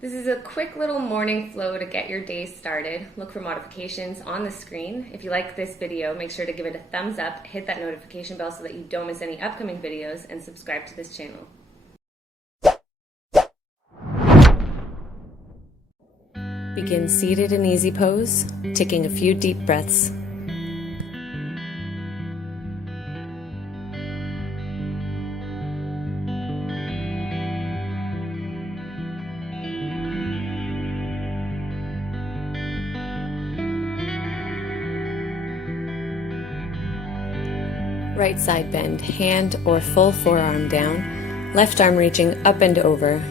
This is a quick little morning flow to get your day started. Look for modifications on the screen. If you like this video, make sure to give it a thumbs up, hit that notification bell so that you don't miss any upcoming videos, and subscribe to this channel. Begin seated in easy pose, taking a few deep breaths. Right side bend, hand or full forearm down, left arm reaching up and over.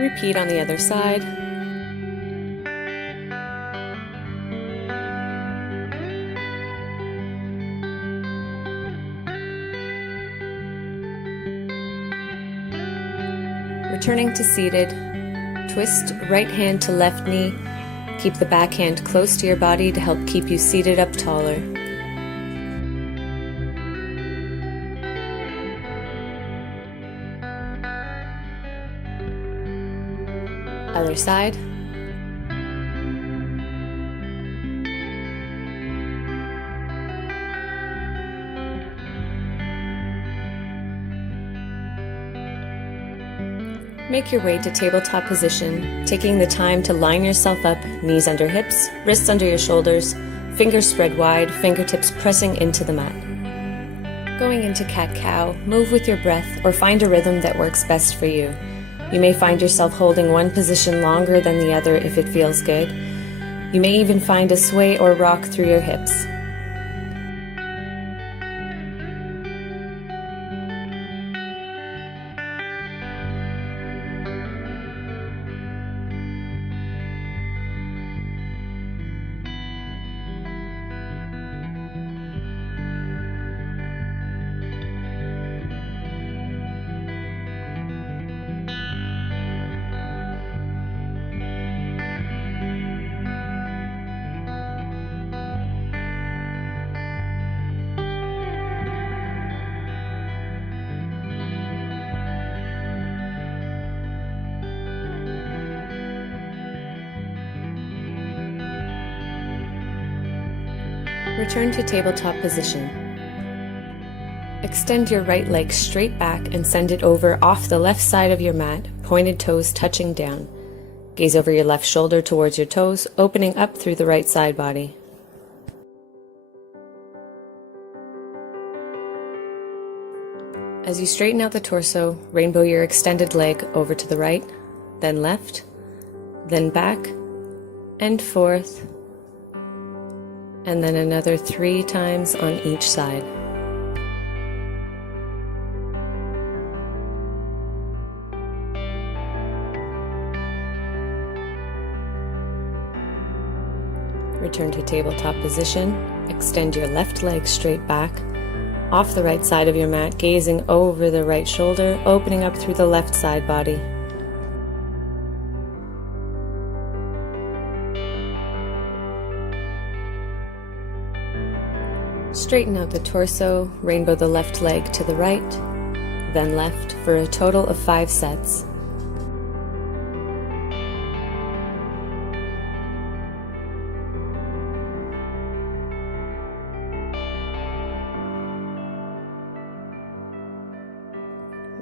Repeat on the other side. Returning to seated, twist right hand to left knee. Keep the back hand close to your body to help keep you seated up taller. Other side. Make your way to tabletop position, taking the time to line yourself up, knees under hips, wrists under your shoulders, fingers spread wide, fingertips pressing into the mat. Going into cat-cow, move with your breath or find a rhythm that works best for you. You may find yourself holding one position longer than the other if it feels good. You may even find a sway or rock through your hips. Return to tabletop position. Extend your right leg straight back and send it over off the left side of your mat, pointed toes touching down. Gaze over your left shoulder towards your toes, opening up through the right side body. As you straighten out the torso, rainbow your extended leg over to the right, then left, then back, and forth, and then another 3 times on each side. Return to tabletop position. Extend your left leg straight back, off the right side of your mat, gazing over the right shoulder, opening up through the left side body. Straighten out the torso, rainbow the left leg to the right, then left for a total of 5 sets.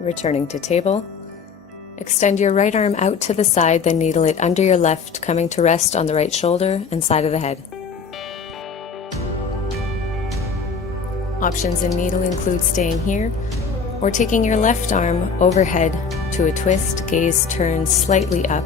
Returning to table. Extend your right arm out to the side, then needle it under your left, coming to rest on the right shoulder and side of the head. Options in needle include staying here or taking your left arm overhead to a twist, gaze turns slightly up.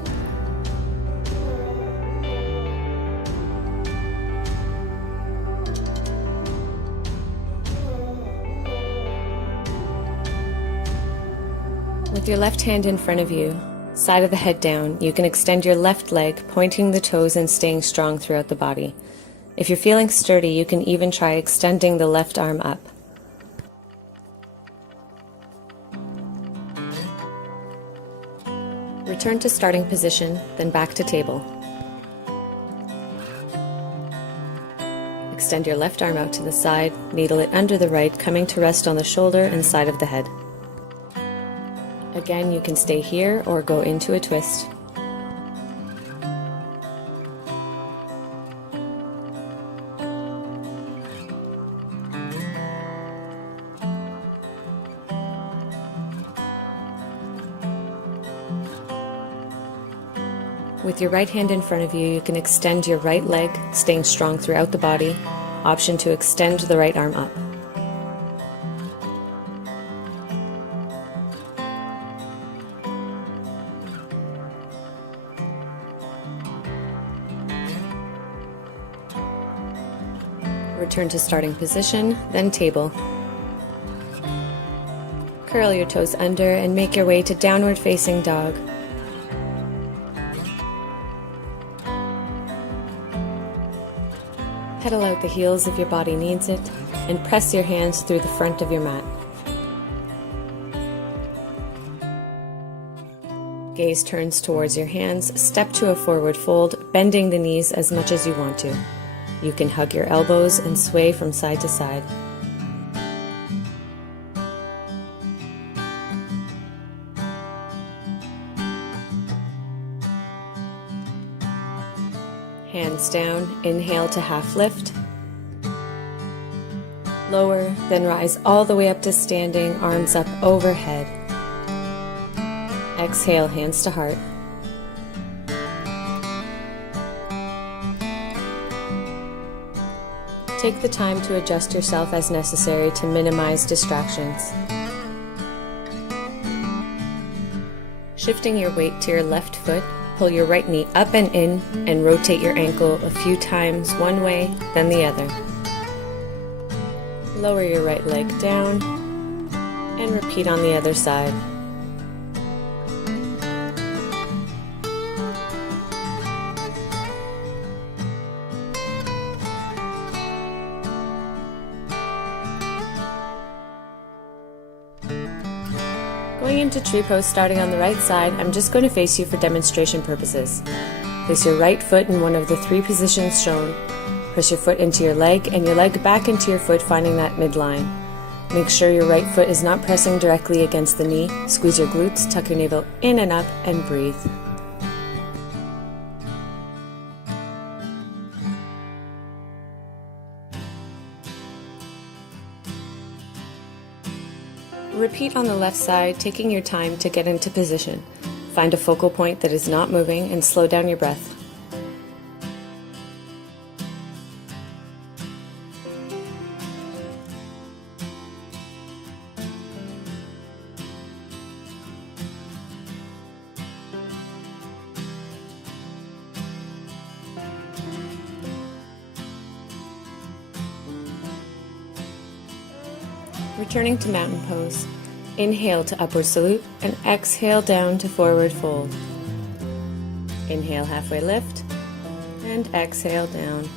With your left hand in front of you, side of the head down, you can extend your left leg, pointing the toes and staying strong throughout the body. If you're feeling sturdy, you can even try extending the left arm up. Return to starting position, then back to table. Extend your left arm out to the side, needle it under the right, coming to rest on the shoulder and side of the head. Again, you can stay here or go into a twist. With your right hand in front of you, you can extend your right leg, staying strong throughout the body. Option to extend the right arm up. Return to starting position, then table. Curl your toes under and make your way to downward facing dog. Pedal out the heels if your body needs it, and press your hands through the front of your mat. Gaze turns towards your hands, step to a forward fold, bending the knees as much as you want to. You can hug your elbows and sway from side to side. Hands down, inhale to half lift. Lower, then rise all the way up to standing, arms up overhead. Exhale, hands to heart. Take the time to adjust yourself as necessary to minimize distractions. Shifting your weight to your left foot, pull your right knee up and in and rotate your ankle a few times one way, then the other. Lower your right leg down and repeat on the other side. Going into tree pose, starting on the right side, I'm just going to face you for demonstration purposes. Place your right foot in one of the three positions shown. Press your foot into your leg and your leg back into your foot, finding that midline. Make sure your right foot is not pressing directly against the knee. Squeeze your glutes, tuck your navel in and up, and breathe. Repeat on the left side, taking your time to get into position. Find a focal point that is not moving and slow down your breath. Returning to mountain pose. Inhale to upward salute and exhale down to forward fold. Inhale, halfway lift, and exhale down.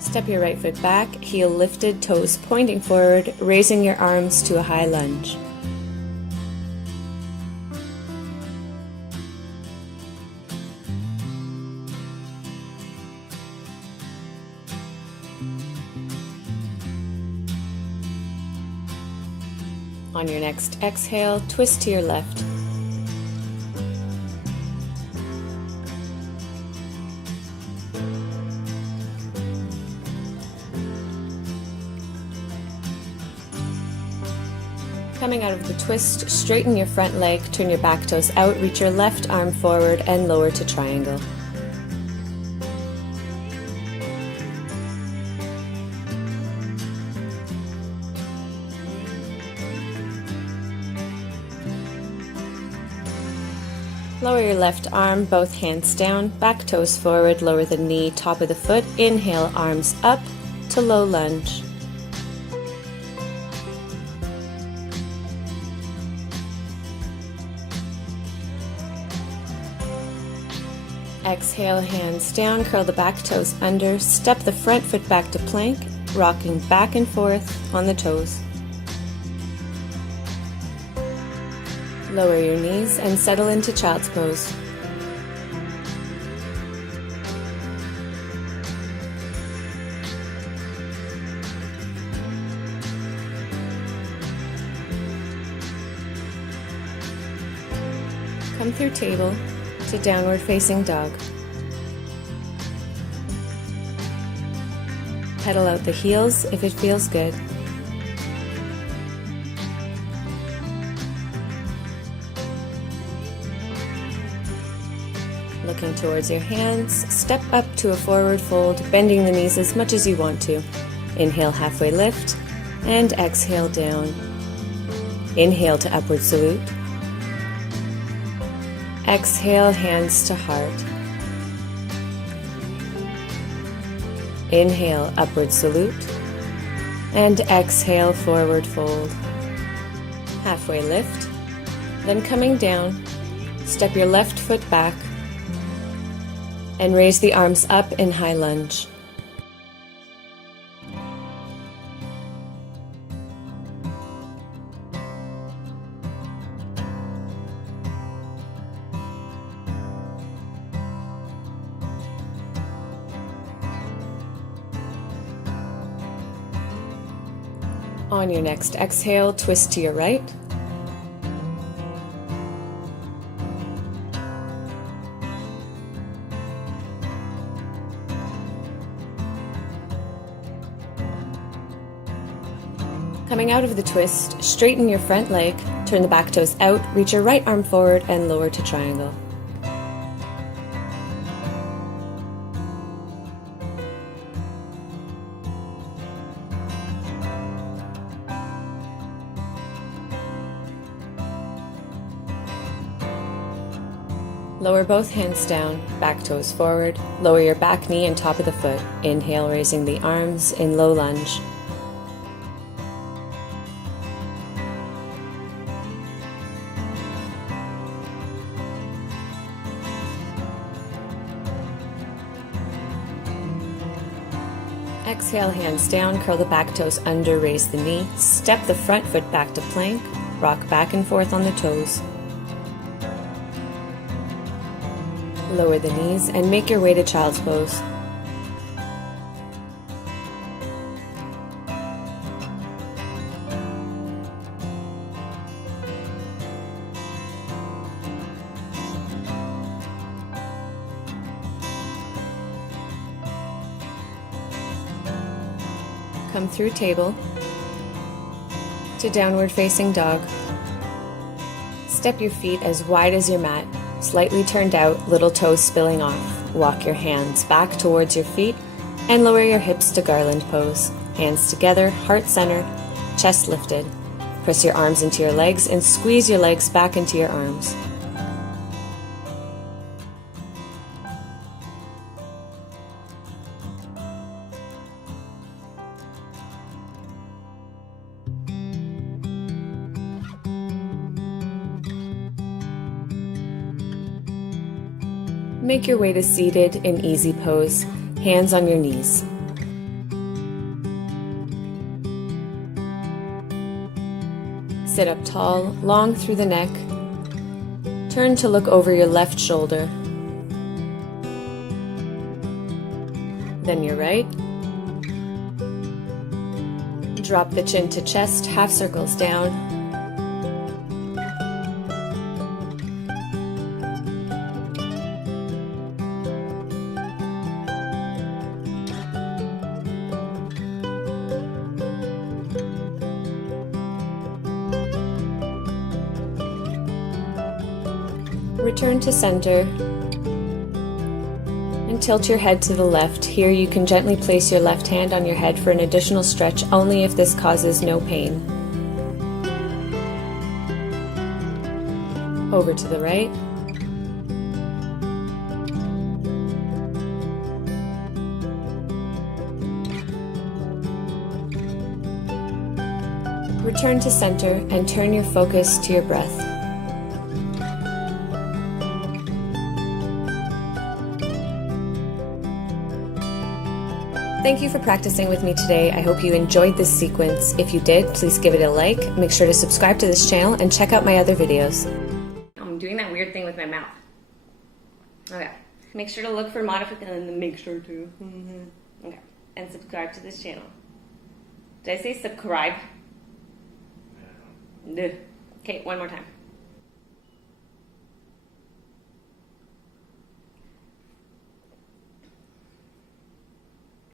Step your right foot back, heel lifted, toes pointing forward, raising your arms to a high lunge. On your next exhale, twist to your left. Coming out of the twist, straighten your front leg, turn your back toes out, reach your left arm forward and lower to triangle. Lower your left arm, both hands down, back toes forward, lower the knee, top of the foot. Inhale, arms up to low lunge. Exhale, hands down, curl the back toes under, step the front foot back to plank, rocking back and forth on the toes. Lower your knees and settle into child's pose. Come through table to downward facing dog. Pedal out the heels if it feels good. Looking towards your hands, step up to a forward fold, bending the knees as much as you want to. Inhale, halfway lift, and exhale down. Inhale to upward salute. Exhale, hands to heart. Inhale, upward salute. And exhale, forward fold. Halfway lift. Then coming down, step your left foot back and raise the arms up in high lunge. On your next exhale, twist to your right. Coming out of the twist, straighten your front leg, turn the back toes out, reach your right arm forward and lower to triangle. Lower both hands down, back toes forward. Lower your back knee and top of the foot. Inhale, raising the arms in low lunge. Exhale, hands down, curl the back toes under, raise the knee. Step the front foot back to plank. Rock back and forth on the toes. Lower the knees and make your way to child's pose. Come through table to downward facing dog. Step your feet as wide as your mat. Slightly turned out, little toes spilling off. Walk your hands back towards your feet and lower your hips to garland pose. Hands together, heart center, chest lifted. Press your arms into your legs and squeeze your legs back into your arms. Make your way to seated in easy pose, hands on your knees. Sit up tall, long through the neck. Turn to look over your left shoulder. Then your right. Drop the chin to chest, half circles down. Return to center and tilt your head to the left. Here you can gently place your left hand on your head for an additional stretch, only if this causes no pain. Over to the right. Return to center and turn your focus to your breath. Thank you for practicing with me today. I hope you enjoyed this sequence. If you did, please give it a like. Make sure to subscribe to this channel and check out my other videos. I'm doing that weird thing with my mouth. Okay. Make sure to look for modifications and make sure to. Okay. And subscribe to this channel. Did I say subscribe? Okay, one more time.